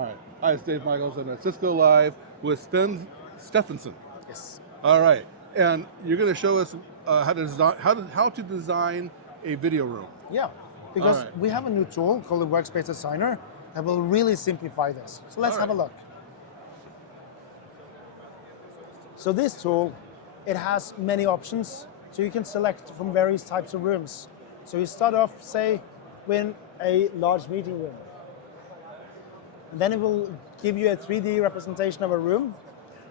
All right. Hi, it's Dave Michaels. I'm at Cisco Live with Steffensen. Yes. All right. And you're going to show us how to design a video room. Yeah, because All right. we have a new tool called the Workspace Designer that will really simplify this. So let's All have a right. look. So this tool, it has many options. So you can select from various types of rooms. So you start off, say, with a large meeting room. And then it will give you a 3D representation of a room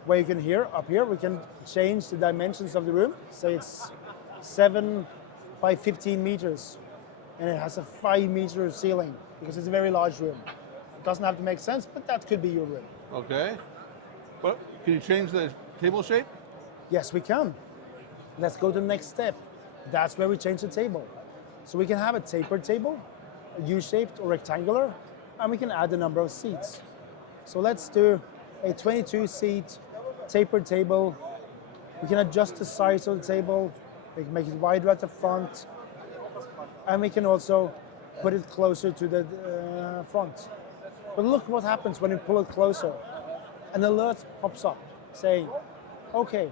where you can up here, we can change the dimensions of the room. Say it's 7 by 15 meters. And it has a 5-meter ceiling because it's a very large room. It doesn't have to make sense, but that could be your room. Okay. But can you change the table shape? Yes, we can. Let's go to the next step. That's where we change the table. So we can have a tapered table, a U-shaped or rectangular, and we can add the number of seats. So let's do a 22-seat tapered table. We can adjust the size of the table. We can make it wider at the front. And we can also put it closer to the front. But look what happens when you pull it closer. An alert pops up saying, okay,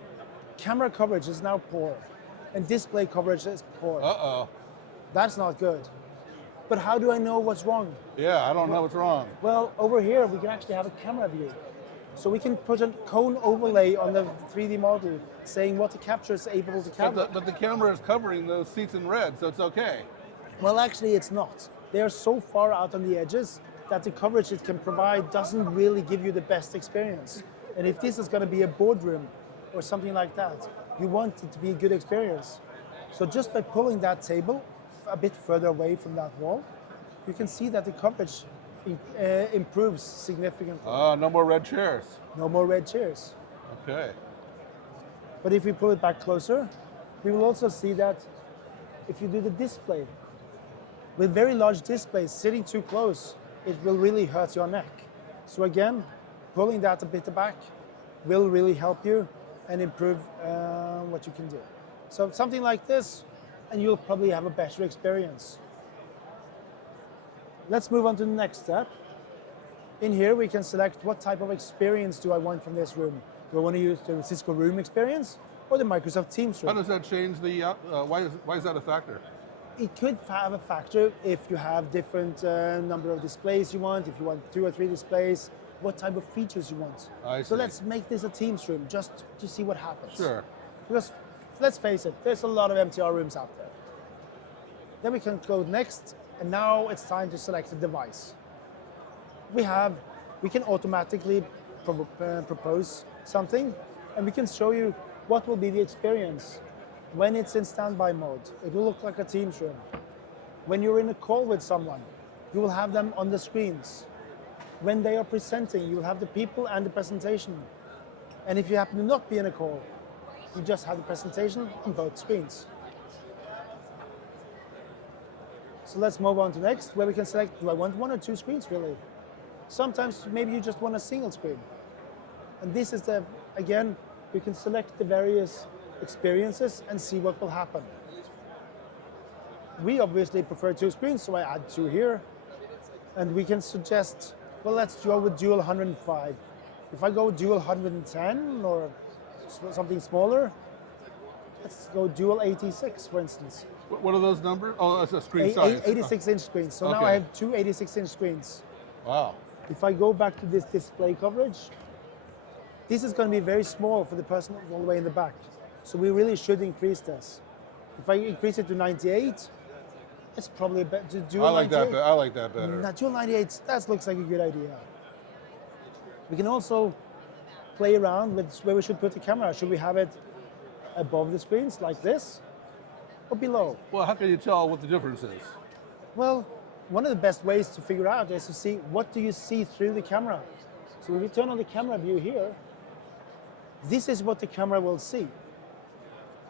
camera coverage is now poor and display coverage is poor. Uh-oh. That's not good. But how do I know what's wrong? Yeah, I don't know what's wrong. Well, over here we can actually have a camera view. So we can put a cone overlay on the 3D model saying what the capture is able to capture. But the camera is covering those seats in red, so it's okay. Well, actually it's not. They are so far out on the edges that the coverage it can provide doesn't really give you the best experience. And if this is going to be a boardroom or something like that, you want it to be a good experience. So just by pulling that table a bit further away from that wall, you can see that the coverage improves significantly. No more red chairs. No more red chairs. Okay. But if we pull it back closer, we will also see that if you do the display, with very large displays sitting too close, it will really hurt your neck. So again, pulling that a bit back will really help you and improve what you can do. So something like this, and you'll probably have a better experience. Let's move on to the next step. In here, we can select what type of experience do I want from this room. Do I want to use the Cisco Room experience or the Microsoft Teams room? How does that change the, why is that a factor? It could have a factor if you have different number of displays you want, if you want 2 or 3 displays, what type of features you want. So let's make this a Teams room just to see what happens. Sure. Because let's face it, there's a lot of MTR rooms out there. Then we can go next, and now it's time to select a device. We can automatically propose something, and we can show you what will be the experience. When it's in standby mode, it will look like a Teams room. When you're in a call with someone, you will have them on the screens. When they are presenting, you will have the people and the presentation. And if you happen to not be in a call, you just have the presentation on both screens. So let's move on to next, where we can select, do I want 1 or 2 screens really? Sometimes maybe you just want a single screen. And this is again, you can select the various experiences and see what will happen. We obviously prefer 2 screens, so I add 2 here. And we can suggest, well, let's go with dual 105. If I go dual 110 or something smaller, let's go dual 86, for instance. What are those numbers? Oh, that's a screen size. 86-inch screens. So okay. Now I have 2 86-inch screens. Wow. If I go back to this display coverage, this is going to be very small for the person all the way in the back. So we really should increase this. If I increase it to 98, it's probably better to do. I like that better. Now, dual 98, that looks like a good idea. We can also play around with where we should put the camera. Should we have it above the screens like this, or below? Well, how can you tell what the difference is? Well, one of the best ways to figure out is to see what do you see through the camera. So if we turn on the camera view here, this is what the camera will see.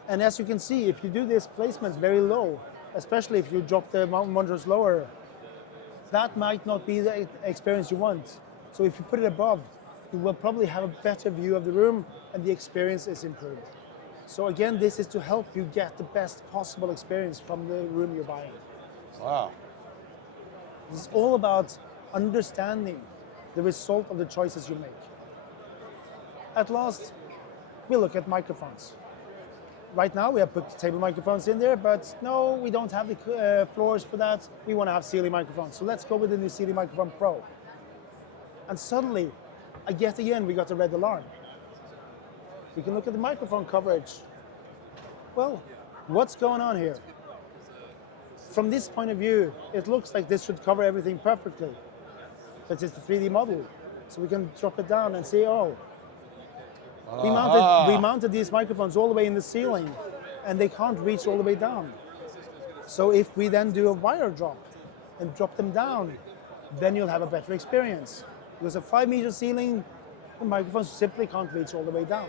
And as you can see, if you do this placement very low, especially if you drop the monitors lower, that might not be the experience you want. So if you put it above, you will probably have a better view of the room and the experience is improved. So again, this is to help you get the best possible experience from the room you're buying. Wow. It's all about understanding the result of the choices you make. At last, we look at microphones. Right now, we have put table microphones in there, but no, we don't have the floors for that. We want to have Sealy microphones. So let's go with the new Sealy Microphone Pro. And suddenly, again, we got a red alarm. We can look at the microphone coverage. Well, what's going on here? From this point of view, it looks like this should cover everything perfectly. But it's a 3D model. So we can drop it down and see, oh, we mounted these microphones all the way in the ceiling, and they can't reach all the way down. So if we then do a wire drop and drop them down, then you'll have a better experience. Because a 5-meter ceiling, the microphones simply can't reach all the way down.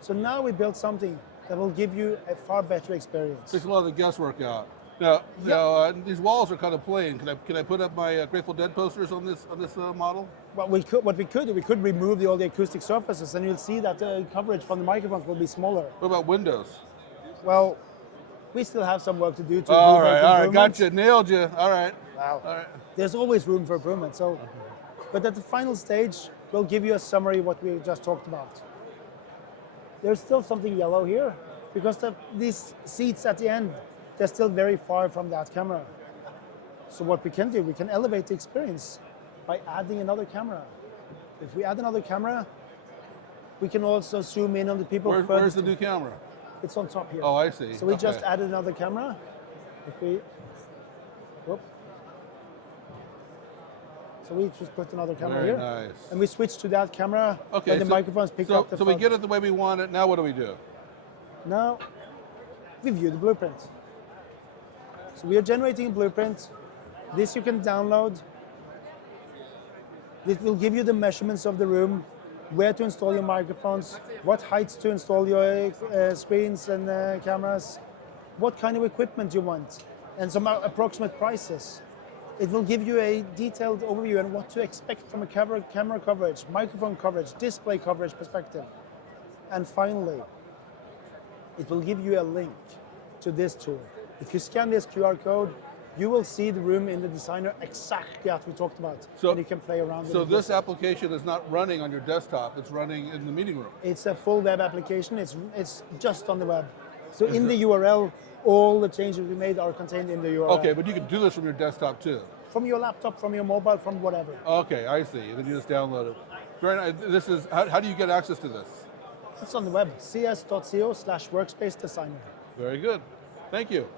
So now we built something that will give you a far better experience. Takes a lot of the guesswork out. Now, these walls are kind of plain. Can I put up my Grateful Dead posters on this model? What we could remove all the acoustic surfaces, and you'll see that the coverage from the microphones will be smaller. What about windows? Well, we still have some work to do. All right, gotcha, nailed you. All right. Wow. All right. There's always room for improvement. So, but at the final stage, we'll give you a summary of what we just talked about. There's still something yellow here because these seats at the end, they're still very far from that camera. So what we can do, we can elevate the experience by adding another camera. If we add another camera, we can also zoom in on the people. Where's the new camera? It's on top here. Oh, I see. So we just added another camera. So we just put another camera here. Very nice. And we switch to that camera. Okay. And the microphones pick up the So we get it the way we want it. Now what do we do? Now we view the blueprint. So we are generating a blueprint. This you can download. It will give you the measurements of the room, where to install your microphones, what heights to install your screens and cameras, what kind of equipment you want, and some approximate prices. It will give you a detailed overview on what to expect from a camera coverage, microphone coverage, display coverage perspective. And finally, it will give you a link to this tool. If you scan this QR code, you will see the room in the designer exactly as we talked about. So, and you can play around with it. So this application is not running on your desktop, it's running in the meeting room. It's a full web application, it's just on the web. So in the URL, all the changes we made are contained in the URL. Okay, but you can do this from your desktop too. From your laptop, from your mobile, from whatever. Okay, I see. And then you just download it. Very nice. This is how do you get access to this? It's on the web, cs.co/workspace designer. Very good. Thank you.